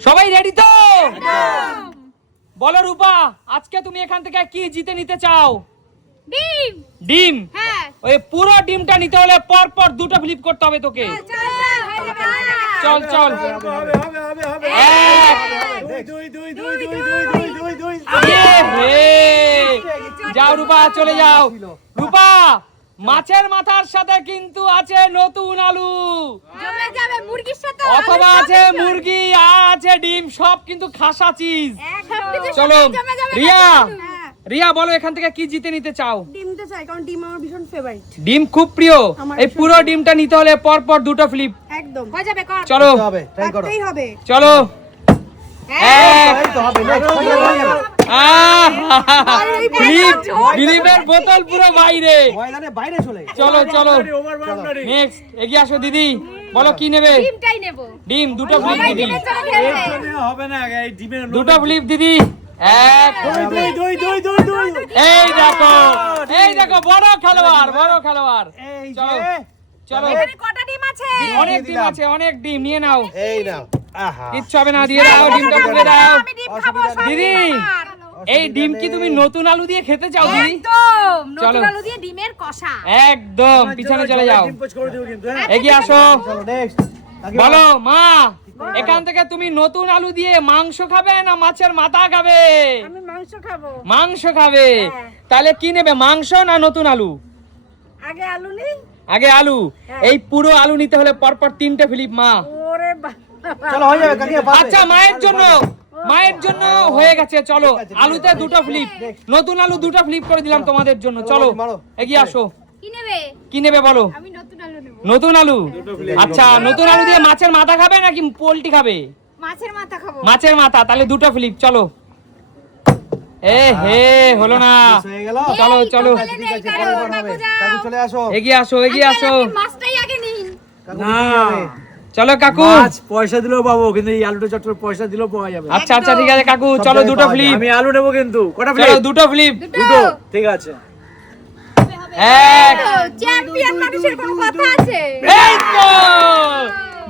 সবাই রেডি তো? বলো রূপা আজকে তুমি এখান থেকে কি জিতে নিতে চাও? ডিম। ডিম? হ্যাঁ। ওই পুরো ডিমটা নিতে হলে পর পর দুটো ফ্লিপ করতে হবে তোকে। চল চল হে। যাও রূপা চলে যাও। রূপা মাছের মাথার সাথে কিন্তু আছে নতুন আলু। জমে যাবে মুরগির সাথে অথবা আছে মুরগি আছে ডিম সব কিন্তু খাসা চিজ। চলো রিয়া হ্যাঁ। রিয়া বলো এখান থেকে কি জিতে নিতে চাও? ডিমটা চাই কারণ ডিম আমার ভীষণ ফেভারিট ডিম খুব প্রিয়। এই পুরো ডিমটা নিতে হলে পর পর দুটো ফ্লিপ একদম। হয়ে যাবে কর। চলো। হবে ট্রাই করো। হবে। চলো। এই তো হবে ফ্লিপ বোতল পুরো বাইরে ময়দানে বাইরে চলে চলো চলো নেক্সট এগিয়ে আসো দিদি বলো কি নেবে ডিম দুটো ফ্লিপ দিদি হবে না দুটো ফ্লিপ দিদি এই দেখো এই দেখো বড় খেলোয়াড় বড় খেলোয়াড় অনেক ডিম আছে অনেক ডিম নিয়ে নাও এই নাও কিচ্ছু হবে না দিয়ে দাও ডিমটা তুলে দাও দিদি। এই ডিম কি তুমি নতুন আলু দিয়ে খেতে চাও একদম নতুন আলু দিয়ে ডিমের কষা। একদম পিছনে চলে যাও। ডিম পোচ করে দিও কিন্তু হ্যাঁ। এগিয়ে আসো। চলো নেক্সট বলো মা এখান থেকে তুমি নতুন আলু দিয়ে মাংস খাবে না মাছের মাথা খাবে? আমি মাংস খাব। মাংস খাবে। তাহলে কি নেবে মাংস না নতুন আলু? আগে আলু নিই? আগে আলু। এই পুরো আলু নিতে হলে পরপর তিনটে ফিলিপ মা। ওরে বাবা। চলো হয়ে যাবে আচ্ছা মায়ের জন্য। মায়ের জন্য হয়ে গেছে চলো। আলুতে দুটো ফ্লিপ নতুন আলু দুটো ফ্লিপ করে দিলাম তোমাদের জন্য। চলো। এগিয়ে আসো। কি নেবে? বলো? নতুন আলু নেব। নতুন আলু? আচ্ছা নতুন আলু দিয়ে মাছের মাথা খাবে নাকি পোলট্রি খাবে? মাছের মাথা খাব। মাছের মাথা তাহলে দুটো ফ্লিপ চলো। এ হে হলো না। হয়ে চলো চলো। এগিয়ে আসো এগিয়ে আসো। মাছটাই আগে নিন না। চলো কাকু। মাছ পয়সা দিলেও পাবো কিন্তু এই আলুটা চট করে পয়সা দিলেও পাওয়া যাবে। আচ্ছা আচ্ছা ঠিক আছে কাকু চলো দুটো ফ্লিপ আমি আলু নেব কিন্তু। কটা চলো দুটো ফ্লিপ দুটো। ঠিক আছে। এক। চ্যাম্পিয়ন মানুষের কোনো কথা আছে। এই তো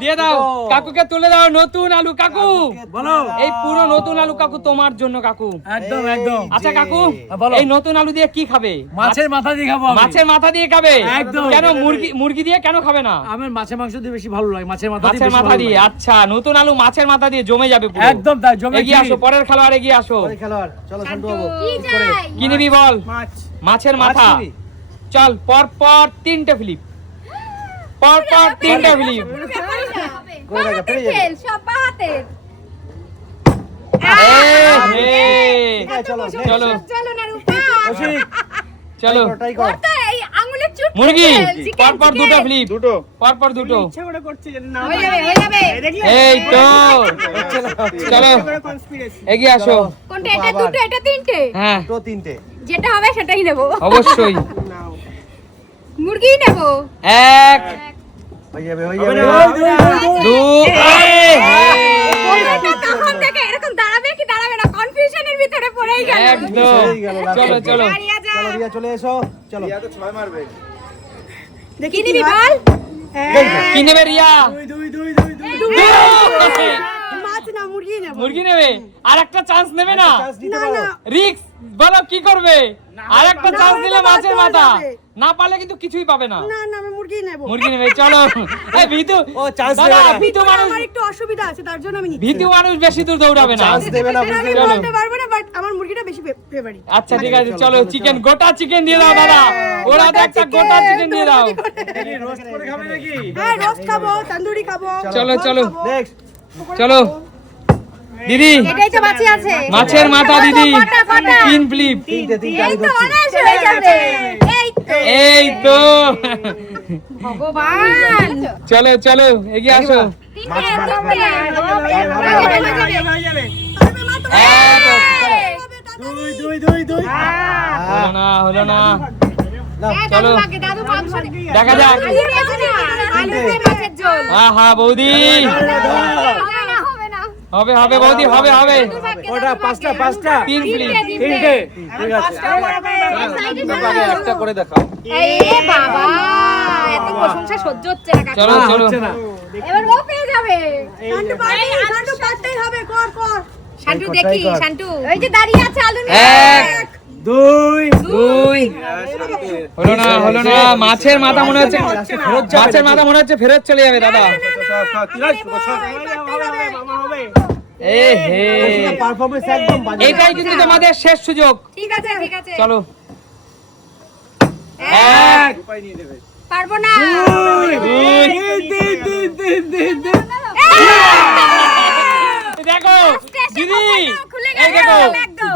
দিয়ে দাও। কাকুকে তুলে দাও নতুন আলু কাকু। বলো। এই পুরো নতুন আলু কাকু তোমার জন্য কাকু। একদম একদম। আচ্ছা কাকু হ্যাঁ, এই নতুন আলু দিয়ে কি খাবে? মাছের মাথা দিয়ে খাব মাছের মাথা দিয়ে খাবে? একদম। কেন মুরগি মুরগি দিয়ে কেন খাবে না? আমার মাছের মাংস দিয়ে বেশি ভালো লাগে মাছের মাথা মাছের মাথা দিয়ে আচ্ছা নতুন আলু মাছের মাথা দিয়ে জমে যাবে পুরো। একদম তাই জমে এগিয়ে আসো পরের খেলোয়াড় এগিয়ে আসো। পরে খেলোয়াড় চলো সন্টু বাবু কি চাই? কি নিবি বল? মাছের মাথা। চল পর পর তিনটে ফ্লিপ। পর পর তিনটে ফ্লিপ। তেল সব বাহাতের। ঠিক। আছে, চলো চলো। চলো না রূপা। কৌশিক চলো। ট্রাই করো ওর তো এই আঙুলের চুট মুরগি চিকেন, পর পর দুটো চিকেন। ফ্লিপ। দুটো। পর পর দুটো। ইচ্ছা করে করছি যে না যাবে যাবে। এই তো হচ্ছে না, হচ্ছে না। চলো কনস্পিরেসি এগিয়ে আসো। কোনটা এটা দুটো এটা তিনটে? হ্যাঁ। তিনটে। যেটা হবে সেটাই নেব অবশ্যই। মুরগি নেব। এক হয়ে যাবে হয়ে যাবে দু এই, বলবেন না তখন থেকে এরকম দাঁড়াবে কি দাঁড়াবে না কনফিউশনের ভিতরে পড়েই গেল একদম হয়ে গেল, চলো অব্দি। চলো দাঁড়িয়ে চলো রিয়া চলে এসো চলো কি নিবি বল কি নেবে রিয়া দুই দুই দুই দুই মাছ না মুরগি নেব মুরগি নেবে আর একটা চান্স নেবে না না রিক্স বলো কি করবে আর একটা চান্স দিলে মাছের মাথা। না পারলে কিন্তু কিছুই পাবে না। না না আমি মুরগি নেব। মুরগি নেবে চলো। এই ভিতু ও, দাদা, দেবে না। ভিতু মানুষ আমার একটু অসুবিধা আছে তার জন্য আমি নিচ্ছি। ভিতু মানুষ বেশি দূর দৌড়াবে না। চান্স দেবে না আমি চলো। বলতে পারব না বাট আমার মুরগিটা বেশি ফেভারিট আচ্ছা ঠিক আছে চলো চিকেন গোটা চিকেন দিয়ে দাও দাদা। ওরা তো একটা গোটা চিকেন দিয়ে দাও। রোস্ট করে। খাবে নাকি হ্যাঁ রোস্ট খাব তন্দুরি খাব চলো, চলো। নেক্সট চলো। দিদি। এটাই তো বাকি আছে। মাছের মাথা দিদি? তিন ফ্লিপ তিনটে তিনটে এই তো অনায়াসে হয়ে যাবে। এই তো ভগবান চলো চলো এগিয়ে আসো হলো না হলো না চলো। দেখা যাক ঝোল আহা বৌদি হবে হবে বৌদি হবে হবে ওটা পাঁচটা পাঁচটা তিন তিনটে ঠিক আছে একটা করে দেখাও এই বাবা এত প্রশংসা সহ্য হচ্ছে না চলো চলো এবার ও পেয়ে যাবে নান্টু পারবে, নান্টু পারতেই হবে শান্টু দেখি শান্টু ওই যে দাঁড়িয়ে আছে আলু নিয়ে এক দুই দুই হলো না হলো না মাছের মাথা মনে হচ্ছে মাছের মাথা মনে হচ্ছে ফেরত চলে যাবে দাদা এ হে পারফরমেন্স একদম বাজে এটাই কিন্তু তোমাদের শেষ সুযোগ ঠিক আছে ঠিক আছে চলো এক পারব না দেখো দিদি গেল, এই দেখো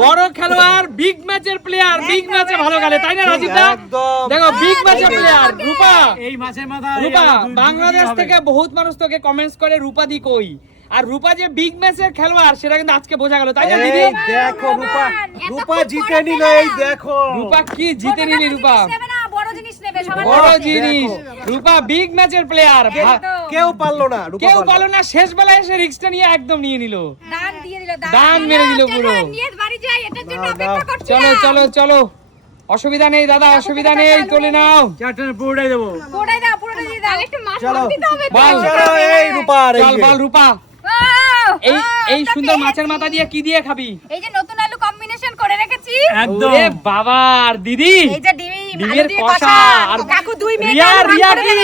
বড় খেলোয়াড় বিগ ম্যাচের প্লেয়ার বিগ ম্যাচে ভালো খেলে তাই না রাজিতা একদম। দেখো বিগ ম্যাচের প্লেয়ার রূপা এই মাছের মাথা রূপা বাংলাদেশ থেকে বহুত মানুষ তোকে কমেন্টস করে রূপা দি কই আর রূপা যে বিগ ম্যাচের খেলোয়াড় সেটা কিন্তু আজকে বোঝা গেল। তাই না দিদি? দেখো রূপা রূপা জিতে নিল এই দেখো। রূপা কি জিতে নিলি রূপা? বড় জিনিস নেবে সবার বড় কাছে। জিনিস। রূপা বিগ ম্যাচের প্লেয়ার কেউ পারল না কেউ পারল না। শেষ বেলায় এসে রিক্সটা নিয়ে একদম নিয়ে নিল। দান দিয়ে দিল দান মেরে দিল পুরো। চলো, চলো চলো চলো। অসুবিধা নেই দাদা অসুবিধা নেই তুলে নাও। চারটে পুরোটাই দেবো। পুরোটাই দাও পুরোটাই দাও। একটু মাছ চলো। দিতে হবে বল। এই রূপা চল বল রূপা। ও, এই এই সুন্দর মাছের মাথা দিয়ে কি দিয়ে খাবি? এই যে নতুন আলু কম্বিনেশন করে রেখেছি। একদম। ওরে বাবা আর দিদি। এই যে ডিম আলু ডিমের কষা। আর কাকু দুই মিনিট রিয়া রিয়া কি?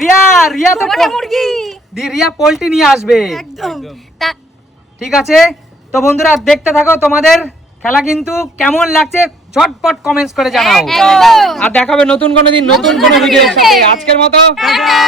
রিয়া রিয়া তো মুরগি। দি রিয়া পোল্ট্রি নিয়ে আসবে। একদম। ঠিক আছে? তো বন্ধুরা দেখতে থাকো তোমাদের। খেলা কিন্তু কেমন লাগছে ঝটপট কমেন্টস করে জানাও। আর দেখাবে নতুন কোনো দিন নতুন কোনো ভিডিওর সাথে। আজকের মতো টাটা।